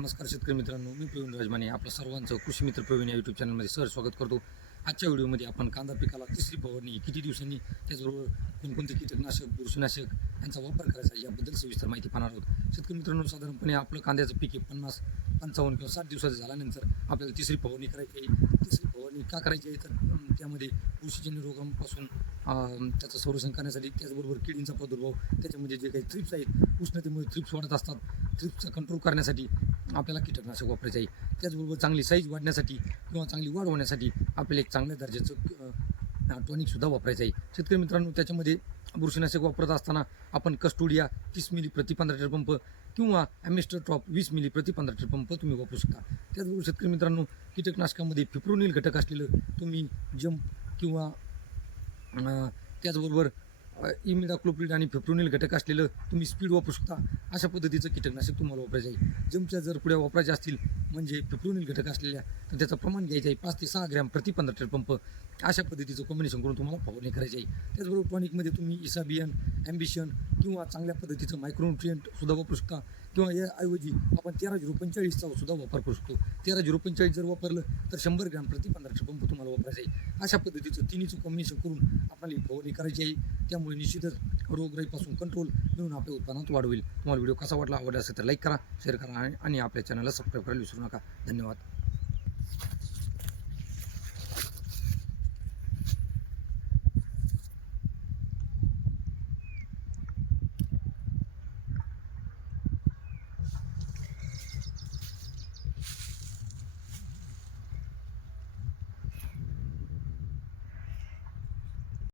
नमस्कार शेतकरी मित्रांनो, मी प्रवीण राजमाने आपलं सर्वांचं कृषी मित्र प्रवीण या यूट्यूब चॅनलमध्ये स्वागत करतो. आजच्या व्हिडिओमध्ये आपण कांदा पिकाला तिसरी फवारणी किती दिवसांनी, त्याचबरोबर कोणकोणते कीटकनाशक, बुरशीनाशक यांचा वापर करायचा याबद्दल सविस्तर माहिती पाहणार आहोत. शेतकरी मित्रांनो, साधारणपणे आपलं कांद्याचं पीक 50, 55 किंवा 60 दिवसाचं झाल्यानंतर आपल्याला तिसरी फवारणी करायची आहे. तिसरी फवारणी का करायची आहे तर त्यामध्ये बुरशीजन्य रोगांपासून त्याचं संरक्षण करण्यासाठी, त्याचबरोबर किडींचा प्रादुर्भाव, त्याच्यामध्ये जे काही थ्रिप्स आहेत, उष्णतेमुळे थ्रिप्स वाढत असतात, थ्रिप्सचा कंट्रोल करण्यासाठी आपल्याला कीटकनाशक वापरायचं आहे. त्याचबरोबर चांगली साईज वाढण्यासाठी किंवा चांगली वाढ होण्यासाठी आपल्याला एक चांगल्या दर्जाचं टॉनिकसुद्धा वापरायचं आहे. शेतकरी मित्रांनो, त्याच्यामध्ये बुरशीनाशक वापरत असताना आपण कस्टोडिया 30 मिली प्रति 15 लिटर पंप किंवा ॲमिस्टर ड्रॉप 20 मिली प्रति 15 लिटर पंप तुम्ही वापरू शकता. त्याचबरोबर शेतकरी मित्रांनो, कीटकनाशकामध्ये फिप्रोनिल घटक असलेलं तुम्ही जंप किंवा त्याचबरोबर इमिडाक्लोप्रिड आणि फिप्रोनिल घटक असलेलं तुम्ही स्पीड वापरू शकता. अशा पद्धतीचं कीटकनाशक तुम्हाला वापरायचं आहे. जंपच्या जर पुढे वापरायच्या असतील म्हणजे फिप्रोनिल घटक असलेल्या, तर त्याचं प्रमाण घ्यायचं आहे 5 ते 6 ग्रॅम प्रति 15 लिटर पंप. अशा पद्धतीचं कॉम्बिनेशन करून तुम्हाला फवारणी करायची आहे. त्याचबरोबर टॉनिकमध्ये तुम्ही इसाबियन, ॲम्बिशन किंवा चांगल्या पद्धतीचं मायक्रोन्युट्रिएंटसुद्धा वापरू शकता, किंवा याऐवजी आपण 13-0-45चा सुद्धा वापर करू शकतो. 13-0-45 जर वापरलं तर 100 ग्रॅम प्रति 15 लिटर पंप तुम्हाला वापरायचं आहे. अशा पद्धतीचं तिन्हीचं कॉम्बिनेशन करून आपल्याला ही फवारणी करायची आहे. त्यामुळे निश्चितच रोगराईपासून कंट्रोल मिळून आपल्या उत्पन्नात वाढ होईल. तुम्हाला व्हिडिओ कसा वाटला, आवडला असेल तर लाईक करा, शेअर करा आणि आपल्या चॅनलला सबस्क्राईब करायला विसरू नका. धन्यवाद.